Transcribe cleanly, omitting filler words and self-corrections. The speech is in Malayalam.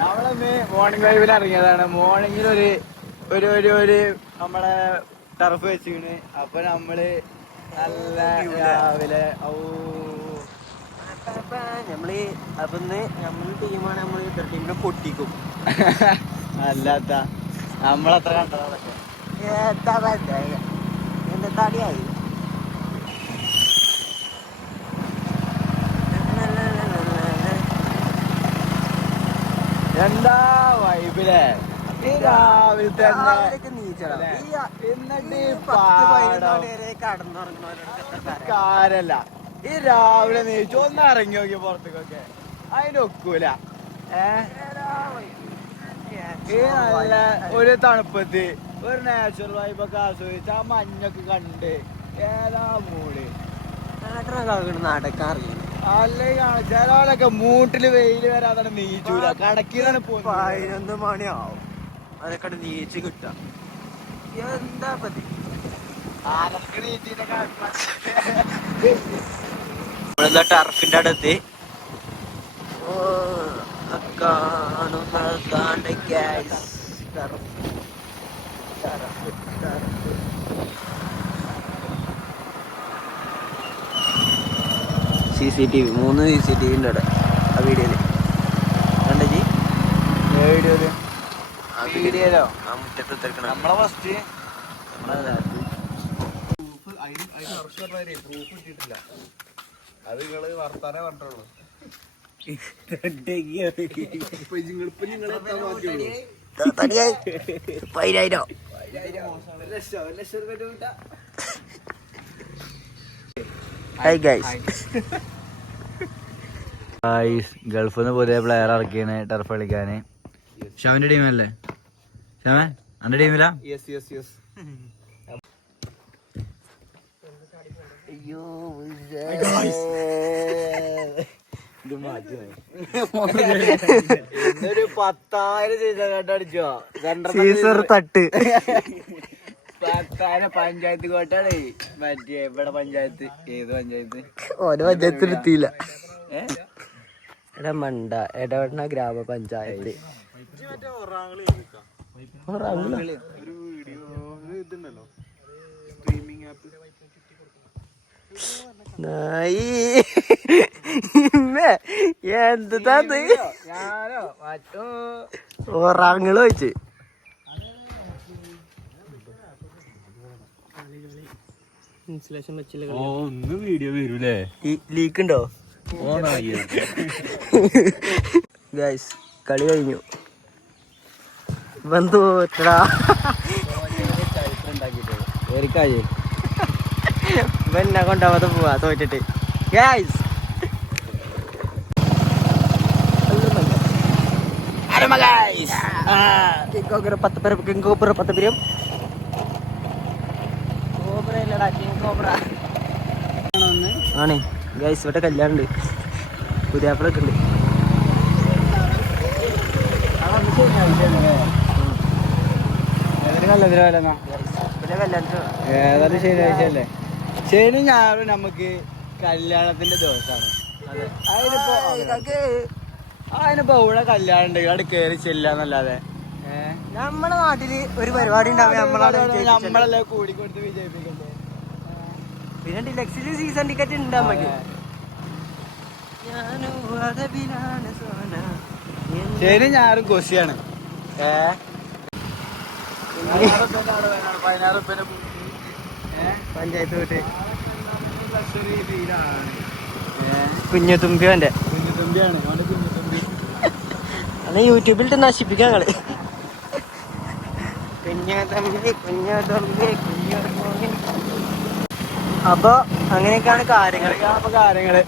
നമ്മളന്ന് മോർണിംഗ് വൈബിൽ ഇറങ്ങിയതാണ്. മോർണിംഗിൽ ഒരു നമ്മളെ ടർഫ് വെച്ചിരുന്നു. അപ്പൊ നമ്മള് നല്ല രാവിലെ നമ്മള് അപ്പൊ നമ്മള് ടീമാണ്. നമ്മള് ഇതർ ടീമിനെ പൊട്ടിക്കും. അല്ലാത്ത നമ്മളത്ര കണ്ടതൊക്കെ എന്താ തടിയായി. എന്താ വൈബിലെ ഈ രാവിലെ തന്നെ എന്നിട്ട് കാര്യല്ല. ഈ രാവിലെ നീച്ചു ഒന്ന് ഇറങ്ങി നോക്കി പുറത്തേക്കൊക്കെ അതിനൊക്കൂല. ഈ നല്ല ഒരു തണുപ്പത്ത് ഒരു നാച്ചുറൽ വൈബൊക്കെ ആസ്വദിച്ച് ആ മഞ്ഞൊക്കെ കണ്ട് ഏതാ മൂട് നടക്കാറില്ല. അല്ലെങ്കിൽ ചിലവരൊക്കെ മൂട്ടില് വെയില് വരാതെ നീച്ചൂല. കടക്കിലാണ് 11 മണിയാവും അതൊക്കെ നീച്ച് കിട്ടാം. എന്താ പതി ടർഫിന്റെ അടുത്ത് CCTV 3 CCTV ഉണ്ട് അവിടെ. ആ വീഡിയോയില് കണ്ടേ വീഡിയോയിലോ ആ മുറ്റത്ത് തിരക്കണം. നമ്മളെ ഫസ്റ്റ് അത് നിങ്ങള് വർത്താനം പറഞ്ഞോളൂ. ഗൾഫിൽ നിന്ന് പുതിയ പ്ലെയർ ഇറക്കിയാണ് ടർഫ് കളിക്കാന്. ഷാവിന്റെ ടീമല്ലേ? ഷാവേ അന്റെ ടീമിലാ? ഒരു 10,000 അടിച്ചോ സീസർ തട്ട്. 10,000 പഞ്ചായത്ത് കോട്ടാണ്. മറ്റേ ഇവിടെ പഞ്ചായത്ത് ഏത് പഞ്ചായത്ത്? ഓരോ പഞ്ചായത്തിലെത്തിയില്ല. എടാ മണ്ട എടവണ്ണ ഗ്രാമപഞ്ചായത്ത്. എന്താ ഒറാങ്ങള് വെച്ച് വീഡിയോ വരൂലേ? ലീക്ക് ഉണ്ടോ? ഗൈസ് കളി കഴിഞ്ഞു. ബന്ധു എന്നെ കൊണ്ടാവാതെ പോവാ തോറ്റിട്ട്. ഗൈസ് ആണ് ഗൈസ്. ഇവിടെ കല്യാണം ഉണ്ട്, പുതിയാപ്പിളൊക്കെ ഉണ്ട്. ഏതായാലും ശനിയാഴ്ചയല്ലേ? ശനി ഞായറും നമുക്ക് കല്യാണത്തിന്റെ ദിവസമാണ്. അതിനിപ്പോ ഇവിടെ കല്യാണം ഉണ്ട്, അവിടെ കയറി ചെല്ലാന്നല്ലാതെ നമ്മുടെ നാട്ടില് ഒരു പരിപാടി നമ്മളല്ലേ കൂടിക്കൊടുത്ത് വിജയിപ്പിക്കണ്ടേ? പിന്നെ ലക്ഷറി സീസൺ ടിക്കറ്റ് ഉണ്ട് നമുക്ക്. ശനി ഞായറും കൊസിയാണ്. 16 പഞ്ചായത്ത് വീട്ട് കുഞ്ഞുതുമ്പിയോന്റെ കുഞ്ഞുതുമ്പിയാണ്. അന്ന് യൂട്യൂബിലിട്ട് നശിപ്പിക്കാം ഞങ്ങള്. കുഞ്ഞുതുമ്പി കുഞ്ഞുതുമ്പി കുഞ്ഞുതുമ്പി. അപ്പൊ അങ്ങനെയൊക്കെയാണ് കാര്യങ്ങള്.